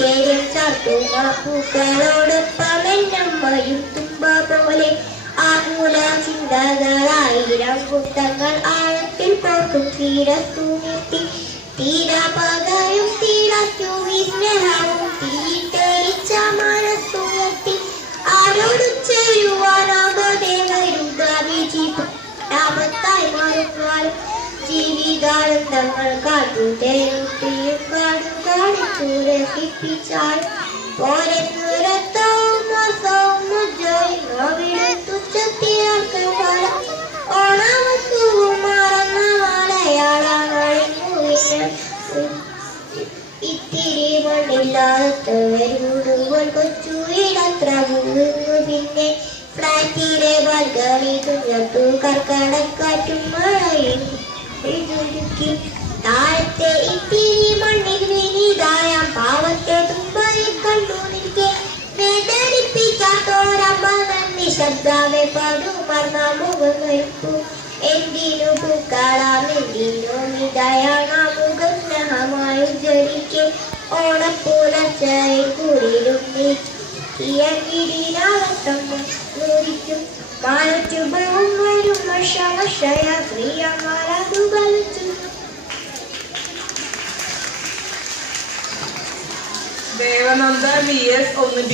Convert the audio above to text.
ഐശ്വര്യം ചാർത്തുന്ന പൂക്കളോടൊപ്പം എന്നമ്മയും തുമ്പ പോലെ ആകുല ചിന്തകളായിരം കൂട്ടങ്ങൾ ആഴത്തിൽ പോക്കും തീരത്തുമെത്തി തീരാപകയും തീരത്തു വിസ്നേഹവും തീറ്റരിച്ച മനത്തുമെത്തി ആരോടും ചേരുവാനാകാതെ വരുതാമത്തായി മാറുവാനും ജീവിതാനന്ദങ്ങൾ കാട്ടുതേനും കാടും കാണിച്ചു രസിപ്പിച്ചാൽ പോരെ ദൂരത്തവും മാസവും മുജയും അവിടെ തുച്ഛത്തിയാൽക്കാലം ഓണവസ്തുവും മറന്ന മലയാളങ്ങളിൽ ഇത്തിരി മണ്ണില്ലാത്തവരുടുവൻ കൊച്ചു വീടത്ര മുഴുന്നു പിന്നെ ഫ്ലാറ്റിലെ ബൽകളി തുഞ്ഞത്തു കർക്കടക്കാറ്റും മഴയും ഇതുരുക്കി താഴത്തെ ഇത്തിരി മണ്ണിൽ വിനീതായ പാവത്തെ തുമ്പയെ കണ്ടു നിൽക്കെ വേദനിപ്പിക്കാത്തോരമ്പതൻ നിശബ്ദാവെ പതുമർന്ന മുഖങ്ങൾക്കു എന്തിനു പൂക്കളാം എന്തിനു നിതയാണ മുഖം സ്നേഹമായി ഉജ്ജ്വലിക്കെ ഓണപ്പുലർച്ചയിൽ കൂടിലും നീക്കിയകിരീരാവട്ടം നൂരിക്കും മാലറ്റു പോവും വരും വർഷയ പ്രിയമാലതു കളിച്ചു. Devananda VS 1B